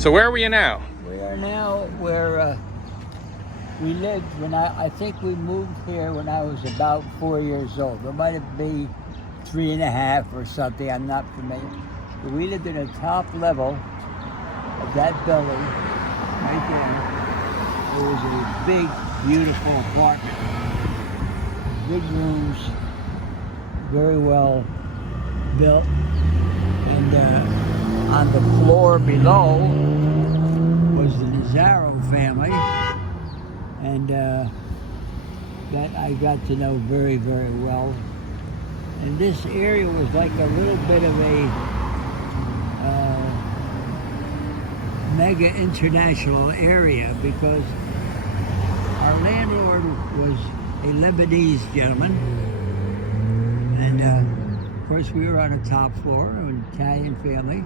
So where are we now? We are now where we lived when I think we moved here when I was about 4 years old. It might have been 3.5 or something. I'm not familiar. But we lived in the top level of that building right there. It was a big, beautiful apartment. Big rooms, very well built. And on the floor below was the Nazaro family. And that I got to know very, very well. And this area was like a little bit of a mega international area because our landlord was a Lebanese gentleman. And of course we were on the top floor, an Italian family.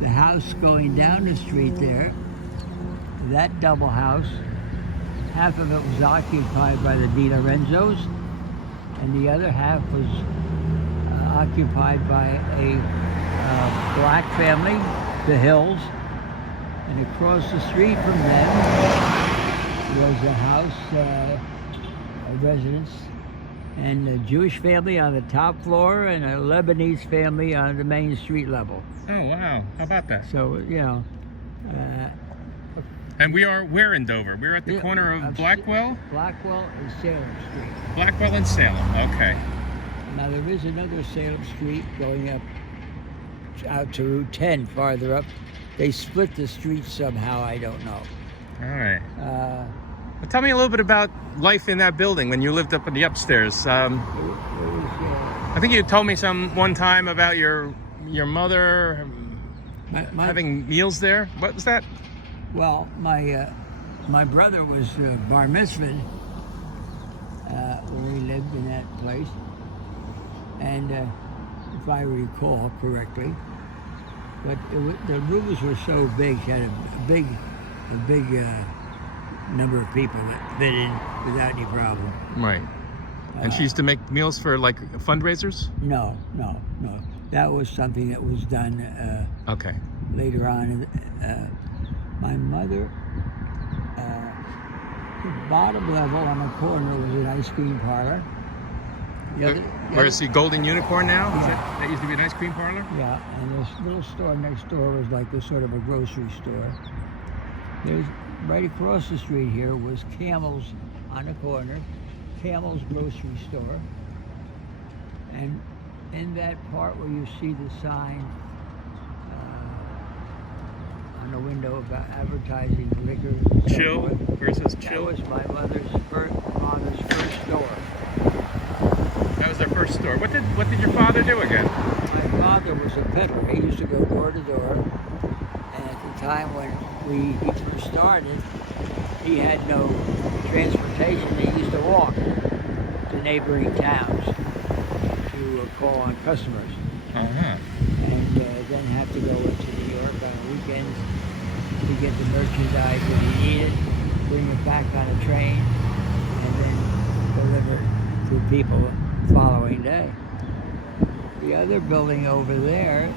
The house going down the street there, that double house, half of it was occupied by the Di Lorenzos, and the other half was occupied by a black family, the Hills. And across the street from them was a house, a residence, and a Jewish family on the top floor and a Lebanese family on the main street level. Oh, wow. How about that? So, you know. And where in Dover? We're at the corner of Blackwell? Blackwell and Salem Street. Blackwell and Salem, okay. Now there is another Salem Street going up out to Route 10 farther up. They split the street somehow, I don't know. All right. Well, tell me a little bit about life in that building when you lived up in the upstairs. I think you told me one time about your mother having meals there. What was that? Well, my brother was bar mitzvahed where he lived in that place, and if I recall correctly, but the rooms were so big, she had a big number of people that fit in without any problem. Right. And she used to make meals for like fundraisers? No. That was something that was done okay. later on. My mother, the bottom level on the corner was an ice cream parlor. Where is the Golden Unicorn now? Yeah. That used to be an ice cream parlor? Yeah, and this little store next door was like a sort of a grocery store. There's right across the street here was Camel's on the corner, Camel's grocery store. And in that part where you see the sign on the window about advertising liquor. Chill, where it says Chill? That was my father's first store. That was their first store. What did your father do again? My father was a peddler. He used to go door to door. And at the time when he first started, he had no transportation. He used to walk to neighboring towns to call on customers. Uh-huh. And then have to go into New York on weekends to get the merchandise that he needed, bring it back on a train, and then deliver it to people the following day. The other building over there,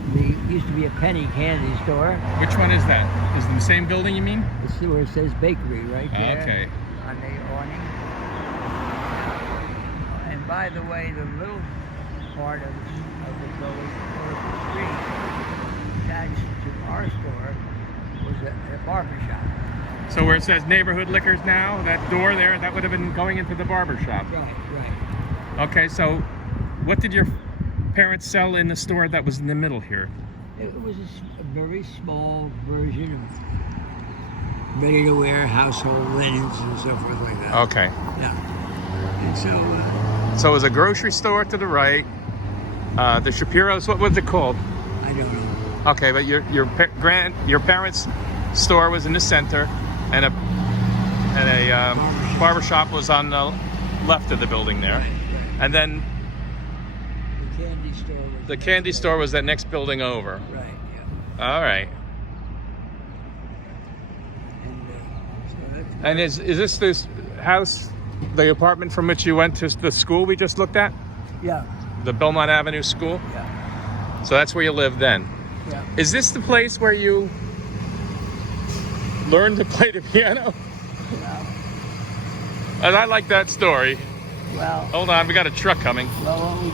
used to be a penny candy store. Which one is that? Is it the same building you mean? It's where it says bakery right there. Okay. On the awning. And by the way, the little part of the building across the street attached to our store was a barber shop. So where it says neighborhood liquors now, that door there, that would have been going into the barber shop. Right. Okay, so what did your parents sell in the store that was in the middle here? It was a very small version of ready-to-wear household linens and so forth like that. Okay. Yeah. And so it was a grocery store to the right. The Shapiro's, what was it called? I don't know. Okay, but your parents' store was in the center, and a barber shop was on the left of the building there, and then the candy store was that next building over. Right. Yeah. All right. And is this house the apartment from which you went to the school we just looked at? Yeah. The Belmont Avenue School? Yeah. So that's where you lived then? Yeah. Is this the place where you learn to play the piano? Well, And I like that story. well, Hold on, we got a truck coming. well, what we